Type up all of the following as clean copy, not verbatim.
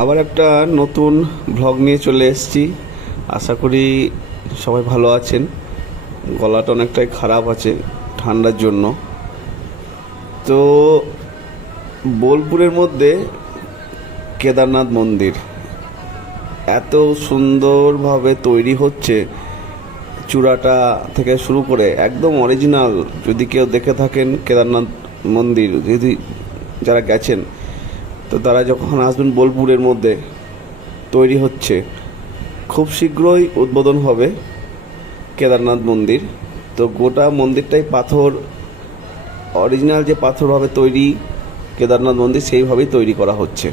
আবার একটা নতুন ভ্লগ নিয়ে চলে এসেছি। আশা করি সবাই ভালো আছেন। গলাটা অনেকটাই খারাপ আছে ঠান্ডার জন্য। তো বোলপুরের মধ্যে কেদারনাথ মন্দির এত সুন্দরভাবে তৈরি হচ্ছে, চূড়াটা থেকে শুরু করে একদম অরিজিনাল। যদি কেউ দেখে থাকেন কেদারনাথ মন্দির, যদি যারা গেছেন, তো তারা যখন আসবেন বোলপুরের মধ্যে তৈরি হচ্ছে, খুব শীঘ্রই উদ্বোধন হবে কেদারনাথ মন্দির। তো গোটা মন্দিরটাই পাথর, অরিজিনাল যে পাথরভাবে তৈরি কেদারনাথ মন্দির সেইভাবেই তৈরি করা হচ্ছে।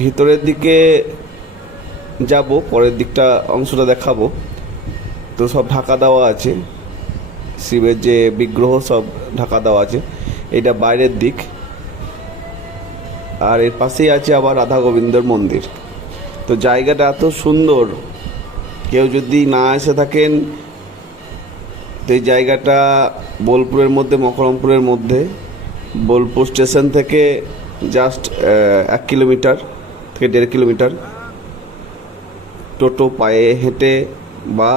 ভিতরের দিকে যাব, পরের দিকটা অংশটা দেখাবো। তো সব ঢাকা দেওয়া আছে, শিবের যে বিগ্রহ সব ঢাকা দেওয়া আছে। এটা বাইরের দিক, আর এর পাশেই আছে আবার রাধা গোবিন্দর মন্দির। তো জায়গাটা এত সুন্দর, কেউ যদি না এসে থাকেন, তো এই জায়গাটা বোলপুরের মধ্যে, মকরমপুরের মধ্যে, বোলপুর স্টেশন থেকে জাস্ট 1 কিলোমিটার থেকে 1.5 কিলোমিটার। টোটো, পায়ে হেঁটে বা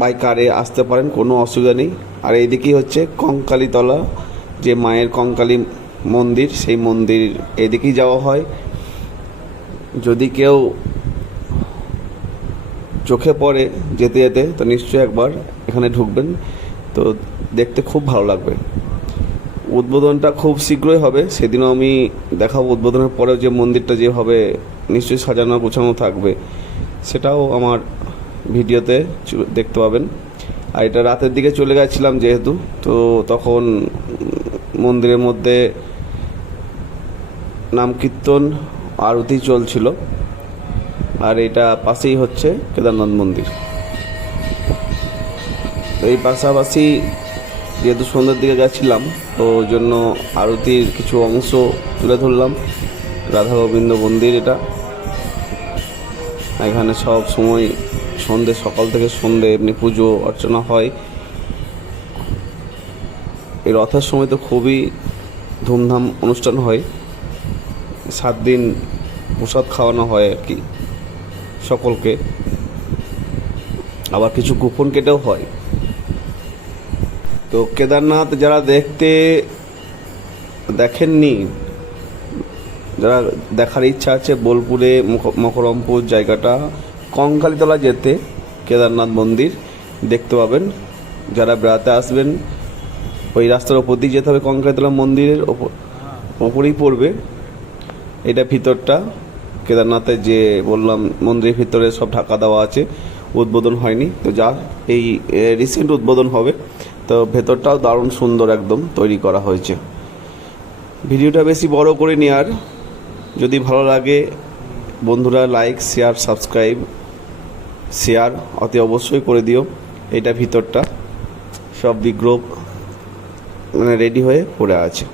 বাই কারে আসতে পারেন, কোনো অসুবিধা নেই। আর এইদিকেই হচ্ছে কঙ্কালীতলা, যে মায়ের কঙ্কালী মন্দির, সেই মন্দির এদিকেই যাওয়া হয়। যদি কেউ চোখে পড়ে যেতে যেতে, তো নিশ্চয়ই একবার এখানে ঢুকবেন, তো দেখতে খুব ভালো লাগবে। উদ্বোধনটা খুব শীঘ্রই হবে, সেদিনও আমি দেখাবো। উদ্বোধনের পরেও যে মন্দিরটা যেভাবে নিশ্চয়ই সাজানো গোছানো থাকবে, সেটাও আমার ভিডিওতে দেখতে পাবেন। আর এটা রাতের দিকে চলে গেছিলাম যেহেতু, তো তখন মন্দিরের মধ্যে নাম কীর্তন আরতি চলছিল। আর এটা পাশেই হচ্ছে কেদারনাথ মন্দির। এই পাশাপাশি যেহেতু সন্ধ্যের দিকে গেছিলাম, তো ওই জন্য আরতির কিছু অংশ তুলে ধরলাম। রাধা গোবিন্দ মন্দির এটা, এখানে সব সময় সন্ধ্যে, সকাল থেকে সন্ধ্যে এমনি পুজো অর্চনা হয়। এই রথের সময় তো খুবই ধুমধাম অনুষ্ঠান হয়। 7 দিন প্রসাদ খাওয়ানো হয় আর কি সকলকে, আবার কিছু কুপন কেটেও হয়। তো কেদারনাথ যারা দেখেননি, যারা দেখার ইচ্ছা আছে, বোলপুরে মকরমপুর জায়গাটা, কঙ্কালীতলা যেতে কেদারনাথ মন্দির দেখতে পাবেন। যারা বেড়াতে আসবেন, ওই রাস্তার ওপর দিয়ে যেতে হবে, কঙ্কালীতলা মন্দিরের ওপরেই পড়বে। এটা ভিতরটা কেদারনাথের, যে বললাম মন্দিরের ভিতরে সব ঢাকা দেওয়া আছে, উদ্বোধন হয়নি। তো যা এই রিসেন্ট উদ্বোধন হবে। তো ভেতরটাও দারুণ সুন্দর একদম তৈরি করা হয়েছে। ভিডিওটা বেশি বড় করে নি, আর যদি ভালো লাগে বন্ধুরা লাইক, শেয়ার, সাবস্ক্রাইব, শেয়ার অতি অবশ্যই করে দিও। এটা ভিতরটা সব বিগ্রহ রেডি হয়ে পড়ে আছে।